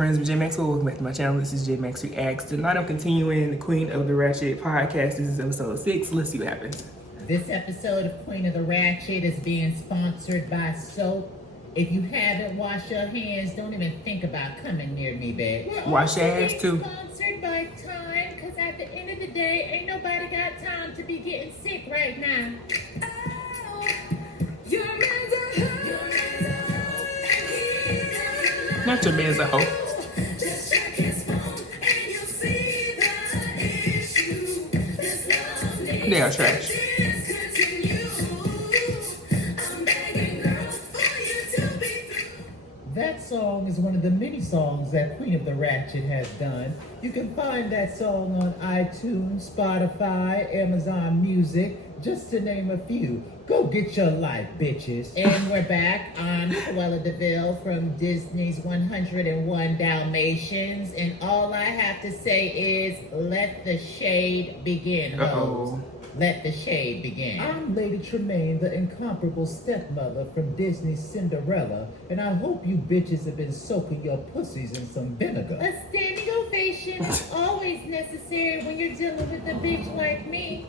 friends of J.Max. Welcome back to my channel. This is J.Max Reax. Tonight I'm continuing the Queen of the Ratchet podcast. This is episode 6. Let's see what happens. This episode of Queen of the Ratchet is being sponsored by soap. If you haven't washed your hands, don't even think about coming near me, babe. Wash your ass too. Sponsored by time, because at the end of the day, ain't nobody got time to be getting sick right now. Oh, your man's a hoe. Not your man's a hoe. Just check his phone and you'll see the issue. This love needs They are trash. discontinue. I'm begging, girl, for you to be through. That song is one of the many songs that Queen of the Ratchet has done. You can find that song on iTunes, Spotify, Amazon Music, just to name a few. Go get your life, bitches. And we're back. I'm Cruella DeVille from Disney's 101 Dalmatians. And all I have to say is, let the shade begin, hoes. Let the shade begin. I'm Lady Tremaine, the incomparable stepmother from Disney's Cinderella, and I hope you bitches have been soaking your pussies in some vinegar. A standing ovation is always necessary when you're dealing with a bitch like me.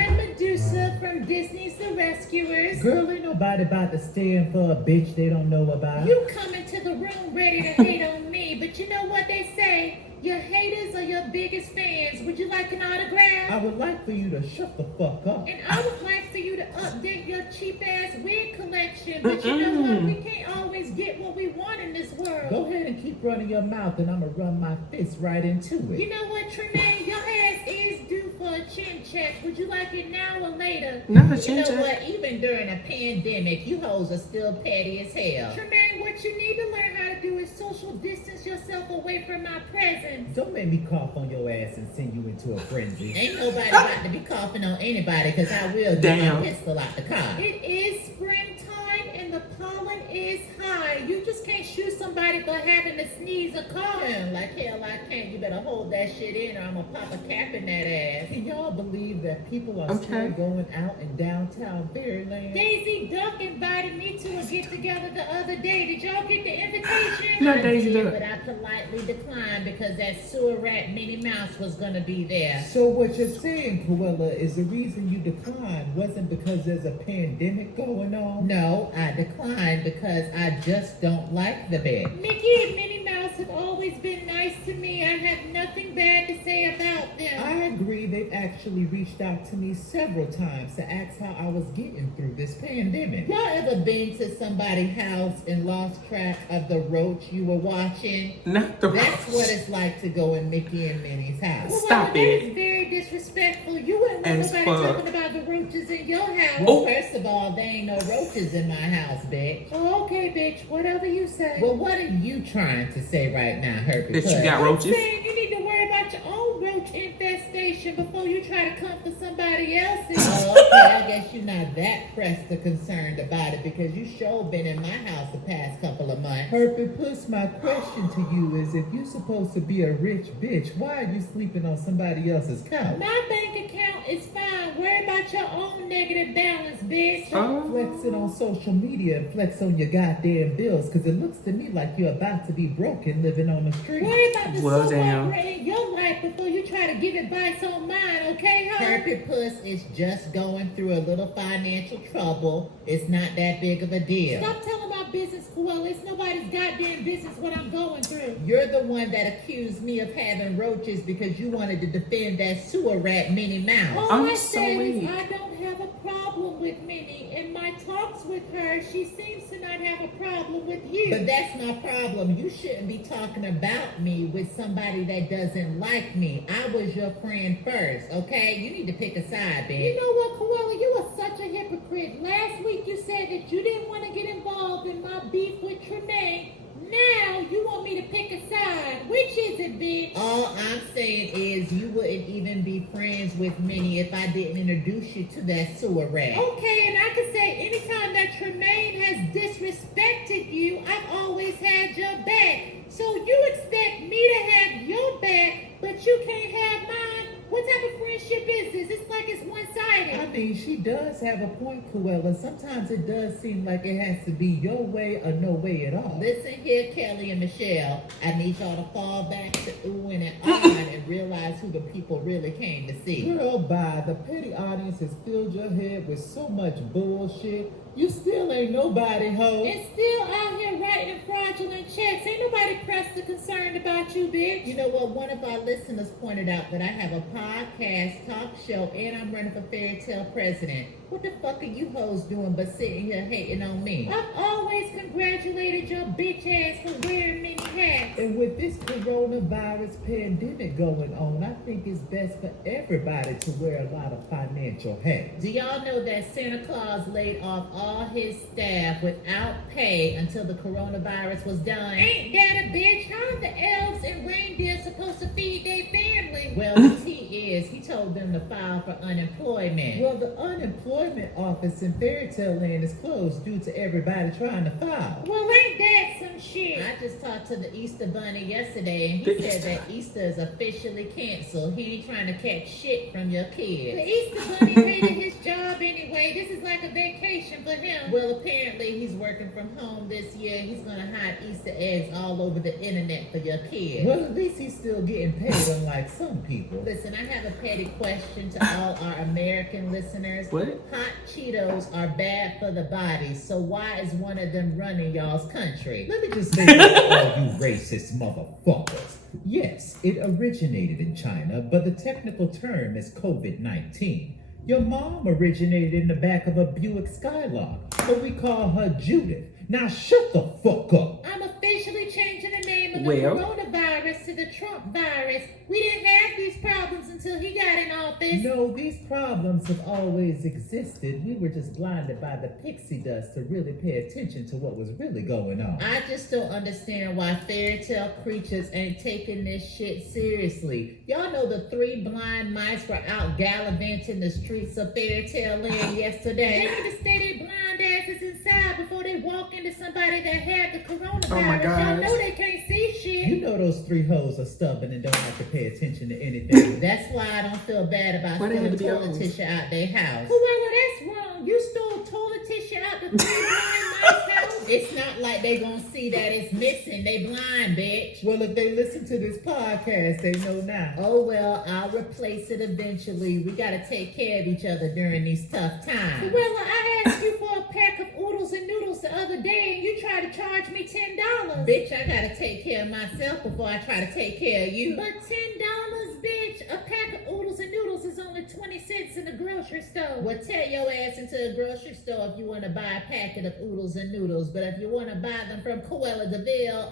I'm Medusa from Disney's The Rescuers. Girl, ain't nobody about to stand for a bitch they don't know about. You come into the room ready to hate on me, but you know what they say? Your haters are your biggest fans. Would you like an autograph? I would like for you to shut the fuck up. And I would like for you to update your cheap-ass wig collection. But you know what? We can't always get what we want in this world. Go ahead and keep running your mouth, and I'm gonna run my fist right into it. You know what, Tremaine? Your ass is due for a chin check. Would you like it now or later? Not a You chin know check. what? Even during a pandemic, you hoes are still petty as hell. Tremaine, what you need to learn how to do is social distance yourself away from my presence. Don't make me cough on your ass and send you into a frenzy. Ain't nobody about to be coughing on anybody, because I will get my pistol out the car. It is springtime and the pollen is high. You just can't shoot somebody for having to sneeze a cough. Yeah, like hell I can't. You better hold that shit in or I'm gonna pop a cap in that ass. Can y'all believe that people are still going out in downtown Fairyland? Daisy Duck invited me to a get-together the other day. Did y'all get the invitation? Not I Daisy did, Duck. but I politely declined because that sewer rat Minnie Mouse was gonna be there. So what you're saying, Cruella, is the reason you declined wasn't because there's a pandemic going on? No, I declined because I just don't like the bitch. Mickey and Minnie Mouse have always been nice to me. I have nothing bad to say about them. I agree. They've actually reached out to me several times to ask how I was getting through this pandemic. Y'all ever been to somebody's house and lost track of the roach you were watching? Not the That's what it's like to go in Mickey and Minnie's house. Well, Stop that it. is very disrespectful. You wouldn't want As nobody fuck. talking about the roaches in your house. Well, first of all, there ain't no roaches in my house, bitch. Oh, okay, bitch. Whatever you say. Well, what are you trying to say right now, Herbie? That you got I'm roaches. saying you need to worry about your own roach infestation before you try to come for somebody else's. Oh, okay, I guess you're not that pressed or concerned about it because you sure been in my house the past couple of months. Herbie Puss, my question to you is, if you're supposed to be a rich bitch, why are you sleeping on somebody else's couch? My bank account is fine. Worry about your own negative balance, bitch. Flex it on social media and flex on your goddamn bills, because it looks to me like you're about to be broken living on the street. Worry about the Well, soap damn. opera in your life before you try to give advice on mine, okay, huh? Herbie Puss is just going through a little financial trouble. It's not that big of a deal. Stop telling my business, Cruella. It's nobody's goddamn business what I'm going through. You're the one that accused me of having roaches because you wanted to defend that sewer rat Minnie Mouse. All I'm I so said is weak. I don't have a problem with Minnie. In my talks with her, she seems to not have a problem with you. But that's my problem. You shouldn't be talking about me with somebody that doesn't like me. I was your friend first, okay? You need to pick a side, bitch. You know what, Cruella? You are such a hypocrite. Last week you said that you didn't want to get involved in my beef with Tremaine. Now you want me to pick a side. Which is it, bitch? All I'm saying is you wouldn't even be friends with Minnie if I didn't introduce you to that sewer rat. Okay, and I can say anytime that Tremaine has disrespected you, I've always had your back. So you expect me to have your back, but you can't have mine? What type of friendship is this? It's like it's one-sided. I mean, she does have a point, Cruella. Sometimes it does seem like it has to be your way or no way at all. Listen here, Kelly and Michelle. I need y'all to fall back to oohing and ahhing and realize who the people really came to see. Girl, bye. The petty audience has filled your head with so much bullshit. You still ain't nobody, ho. And still out here writing fraudulent checks. Ain't nobody pressed or concerned about you, bitch. You know what? One of our listeners pointed out that I have a podcast, talk show, and I'm running for Fairy Tale President. What the fuck are you hoes doing but sitting here hating on me? I've always congratulated your bitch ass for wearing many hats. And with this coronavirus pandemic going on, I think it's best for everybody to wear a lot of financial hats. Do y'all know that Santa Claus laid off all his staff without pay until the coronavirus was done? Ain't that a bitch? How are the elves and reindeer supposed to feed their family? Well, the T is, he told them to file for unemployment. Well, the unemployment office in Fairy Tale Land is closed due to everybody trying to file. Well, ain't that some shit? I just talked to the Easter Bunny yesterday, and he said that Easter is officially canceled. He ain't trying to catch shit from your kids. The Easter Bunny hated his job anyway. This is like a vacation for him. Well, apparently he's working from home this year. He's gonna hide Easter eggs all over the internet for your kids. Well, at least he's still getting paid, unlike some people. Listen, I have a petty question to all our American listeners. What? Hot Cheetos are bad for the body, so why is one of them running y'all's country? Let me just say this to all you racist motherfuckers. Yes, it originated in China, but the technical term is COVID-19. Your mom originated in the back of a Buick Skylark, but we call her Judith. Now shut the fuck up. I'm officially changing the name of the Well. coronavirus to the Trump virus. We didn't have these problems until he got in office. No, these problems have always existed. We were just blinded by the pixie dust to really pay attention to what was really going on. I just don't understand why fairy tale creatures ain't taking this shit seriously. Y'all know the 3 blind mice were out gallivanting the streets of Fairy Tale Land yesterday? They need to stay their blind asses inside before they walk into somebody that had the coronavirus. Oh my Y'all gosh. know they can't see shit. You know those 3 hoes are stubborn and don't like to pay attention to anything. That's why I don't feel bad about Why they had to stealing be toilet old? tissue out their house. Well, that's wrong. You stole toilet tissue out the 3 blind mice house. It's not like they gonna see that it's missing. They blind, bitch. Well, if they listen to this podcast, they know now. Oh well, I'll replace it eventually. We gotta take care of each other during these tough times. Well, I asked you for a pack of oodles and noodles the other day, and you tried to charge me $10. Bitch, I gotta take care of myself before I try to take care of you. But $10, bitch, a pack of oodles and noodles is only 20 cents in the grocery store. Well, tell your ass into a grocery store if you want to buy a packet of oodles and noodles. But if you want to buy them from Cruella DeVille,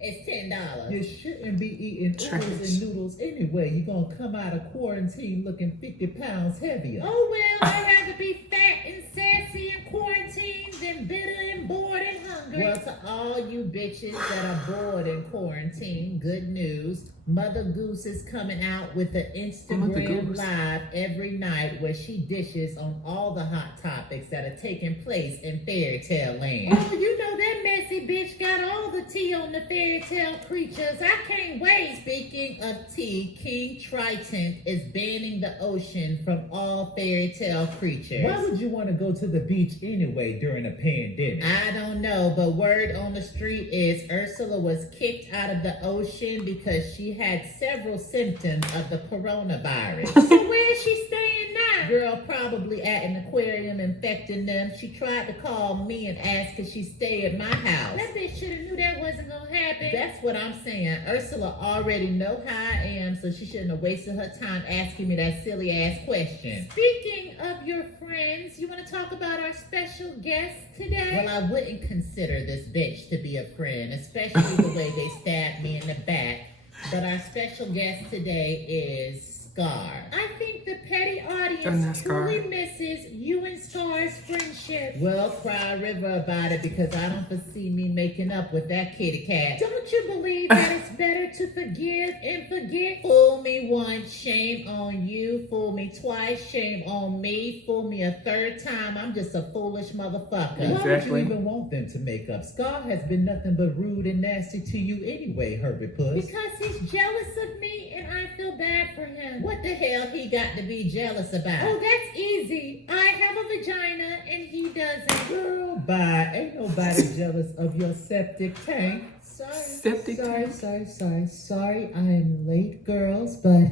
it's $10. You shouldn't be eating oodles and noodles anyway. You're going to come out of quarantine looking 50 pounds heavier. Oh, well, I'd rather be fat and sassy in quarantine than bitter and bored and hungry. Well, to all you bitches that are bored in quarantine, good news. Mother Goose is coming out with an Instagram Goose. live every night where she dishes on all the hot topics that are taking place in Fairy Tale Land. Oh, you know that messy bitch got all the tea on the fairy tale creatures. I can't wait. Speaking of tea, King Triton is banning the ocean from all fairy tale creatures. Why would you want to go to the beach anyway during a pandemic? I don't know, but word on the street is Ursula was kicked out of the ocean because she had several symptoms of the coronavirus. So where's she staying now? Girl, probably at an aquarium infecting them. She tried to call me and ask could she stay at my house. That bitch should have knew that wasn't gonna happen. That's what I'm saying. Ursula already know how I am, so she shouldn't have wasted her time asking me that silly ass question. Speaking of your friends, you want to talk about our special guest today? Well, I wouldn't consider this bitch to be a friend, especially the way they stabbed me in the back. But our special guest today is Scar. I think the petty I'm audience not Scar. truly misses you and Scar's friendship. Well, cry a river about it because I don't foresee me making up with that kitty cat. Don't you believe that it's better to forgive and forget? Fool me once, shame on you. Fool me twice, shame on me. Fool me a third time, I'm just a foolish motherfucker. Why would you Exactly. even want them to make up? Scar has been nothing but rude and nasty to you anyway, Herbie Puss. Because he's jealous of me and I feel feel bad for him. What the hell he got to be jealous about? Oh, that's easy. I have a vagina and he doesn't. Girl, bye. Ain't nobody jealous of your septic tank. Septic tank? Sorry, I am late, girls, but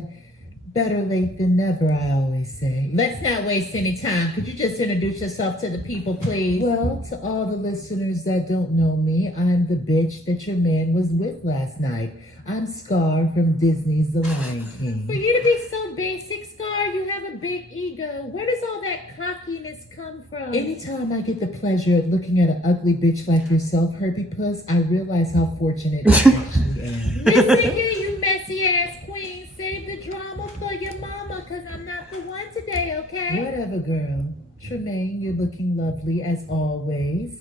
better late than never, I always say. Let's not waste any time. Could you just introduce yourself to the people, please? Well, to all the listeners that don't know me, I'm the bitch that your man was with last night. I'm Scar from Disney's The Lion King. For you to be so basic, Scar, you have a big ego. Where does all that cockiness come from? Anytime I get the pleasure of looking at an ugly bitch like yourself, Herbie Puss, I realize how fortunate I actually am. Listen here, you messy ass queen. Save the drama for your mama, cause I'm not the one today, okay? Whatever, girl. Tremaine, you're looking lovely as always.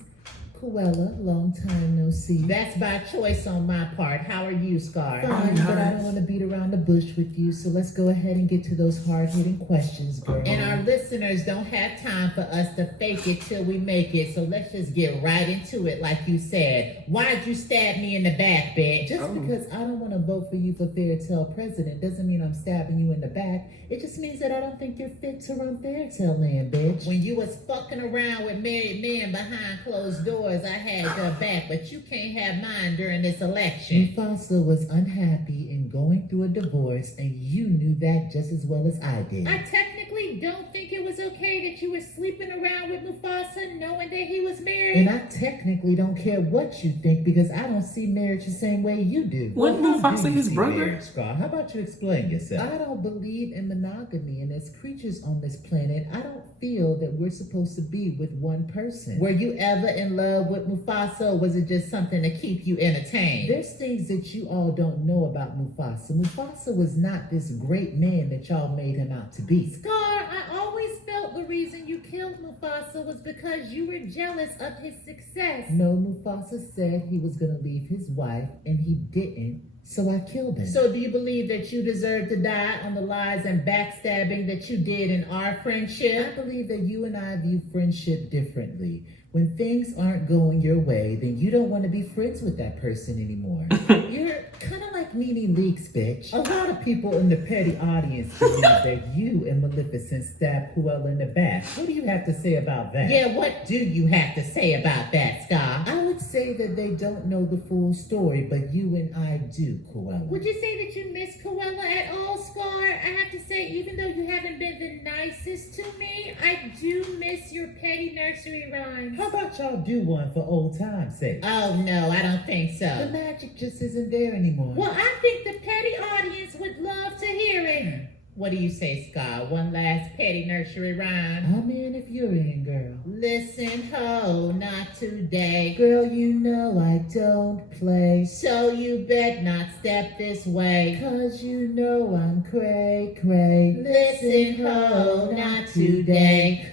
Cruella, long time no see. That's by choice on my part. How are you, Scar? Fine, but I don't want to beat around the bush with you, so let's go ahead and get to those hard-hitting questions, girl. And our listeners don't have time for us to fake it till we make it, so let's just get right into it like you said. Why'd you stab me in the back, bitch? Just because I don't want to vote for you for Fairytale president doesn't mean I'm stabbing you in the back. It just means that I don't think you're fit to run Fairytale land, bitch. When you was fucking around with married men behind closed doors, I had your back, but you can't have mine during this election. Mufasa was unhappy and going through a divorce, and you knew that just as well as I did. I technically don't think it was okay that you were sleeping around with Mufasa knowing that he was married. And I technically don't care what you think because I don't see marriage the same way you do. Wasn't Mufasa his brother? Scar? How about you explain yourself? I don't believe in monogamy, and as creatures on this planet, I don't feel that we're supposed to be with one person. Were you ever in love with Mufasa, or was it just something to keep you entertained? There's things that you all don't know about Mufasa. Mufasa was not this great man that y'all made him out to be. Scar, I always felt the reason you killed Mufasa was because you were jealous of his success. No, Mufasa said he was going to leave his wife, and he didn't, so I killed him. So do you believe that you deserve to die on the lies and backstabbing that you did in our friendship? I believe that you and I view friendship differently. When things aren't going your way, then you don't want to be friends with that person anymore. You're kind of like Nene Leakes, bitch. A lot of people in the petty audience believe that you and Maleficent stabbed Cruella in the back. What do you have to say about that? Yeah, what do you have to say about that, Scar? I would say that they don't know the full story, but you and I do, Cruella. Would you say that you miss Cruella at all, Scar? I have to say, even though you haven't been the nicest to me, I do miss your petty nursery rhymes. How about y'all do one for old time's sake? Oh, no, I don't think The so. magic just isn't there anymore. Well, I think the petty audience would love to hear it. What do you say, Scar? One last petty nursery rhyme? I'm in if you're in, girl. Listen, ho, not today. Girl, you know I don't play. So you bet not step this way. 'Cause you know I'm cray cray. Listen, ho, not today.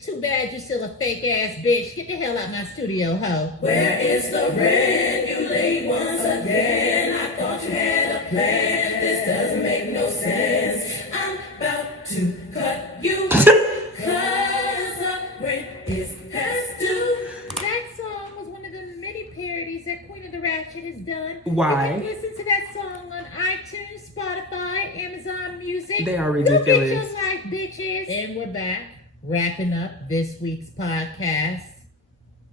Too bad you're still a fake ass bitch. Get the hell out my studio, ho. Where is the rent? You late once again. I thought you had a plan. This doesn't make no sense. I'm about to cut you. 'Cause the rent is past due. That song was one of the many parodies that Queen of the Ratchet has done. Why? You can listen to that song on iTunes, Spotify, Amazon Music. They are Go get ridiculous. your life, bitches. And we're back, wrapping up this week's podcast.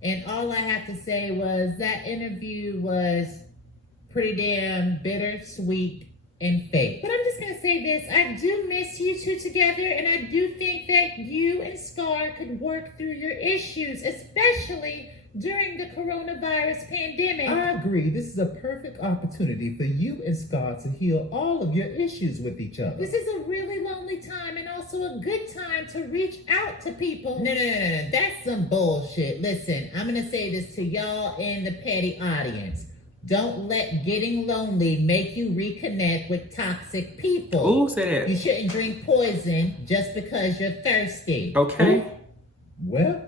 And all I have to say was that interview was pretty damn bittersweet and fake. But I'm just going to say this. I do miss you two together, and I do think that you and Scar could work through your issues, especially during the coronavirus pandemic. I agree. This is a perfect opportunity for you and Scar to heal all of your issues with each other. This is a really lonely time and also a good time to reach out to people. No. That's some bullshit. Listen, I'm going to say this to y'all in the petty audience. Don't let getting lonely make you reconnect with toxic people. Ooh, say You that. shouldn't drink poison just because you're thirsty. Okay. Well,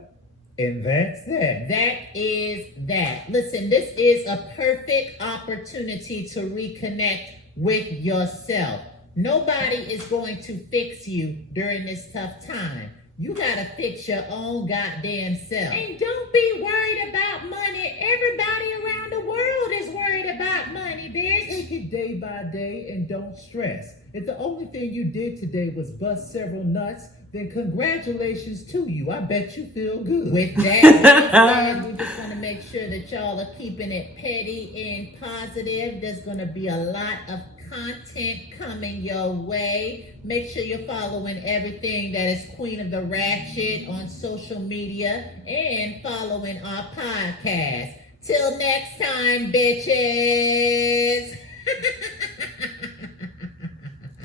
and that's that. That is that. Listen, this is a perfect opportunity to reconnect with yourself. Nobody is going to fix you during this tough time. You gotta fix your own goddamn self. And don't be worried about money. Everybody around the world is worried about money, bitch. Take it day by day and don't stress. If the only thing you did today was bust several nuts, then congratulations to you. I bet you feel good. With that, we just want to make sure that y'all are keeping it petty and positive. There's going to be a lot of content coming your way. Make sure you're following everything that is Queen of the Ratchet on social media and following our podcast. Till next time, bitches.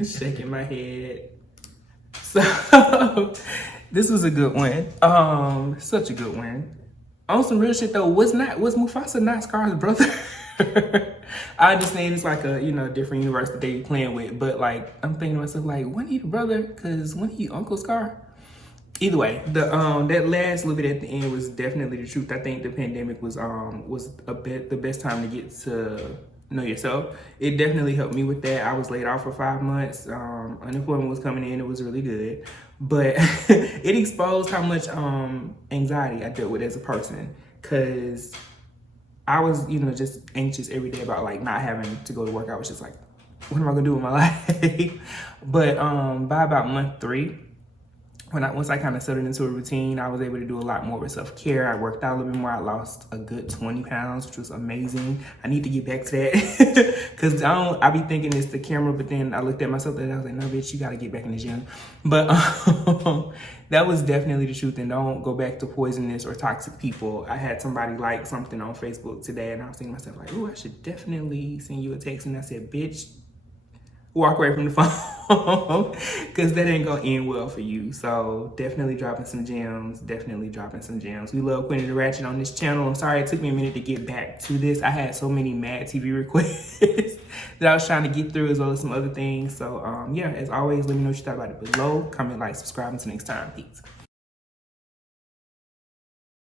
Shaking my head. So this was a good one. Such a good one. On some real shit though, was Mufasa not Scar's brother? I understand it's like a different universe that they playing with, but like I'm thinking to myself like, wasn't he the brother? Cause wasn't he Uncle Scar? Either way, that last little bit at the end was definitely the truth. I think the pandemic was the best time to get to know yourself. It definitely helped me with that. I was laid off for 5 months. Unemployment was coming in. It was really good, but it exposed how much anxiety I dealt with as a person. Cause I was just anxious every day about like not having to go to work. I was just like, what am I gonna do with my life? But by about month 3. Once I kind of settled into a routine, I was able to do a lot more with self-care. I worked out a little bit more. I lost a good 20 pounds, which was amazing. I need to get back to that because I be thinking it's the camera, but then I looked at myself and I was like, no, bitch, you got to get back in the gym. But that was definitely the truth. And don't go back to poisonous or toxic people. I had somebody like something on Facebook today and I was thinking to myself like, oh, I should definitely send you a text. And I said, bitch, walk away from the phone because that ain't gonna end well for you. So definitely dropping some gems. We love Queen of the Ratchet on this channel. I'm sorry it took me a minute to get back to this. I had so many mad TV requests that I was trying to get through, as well as some other things. So yeah, as always, let me know what you thought about it below. Comment, like, subscribe. Until next time. Peace.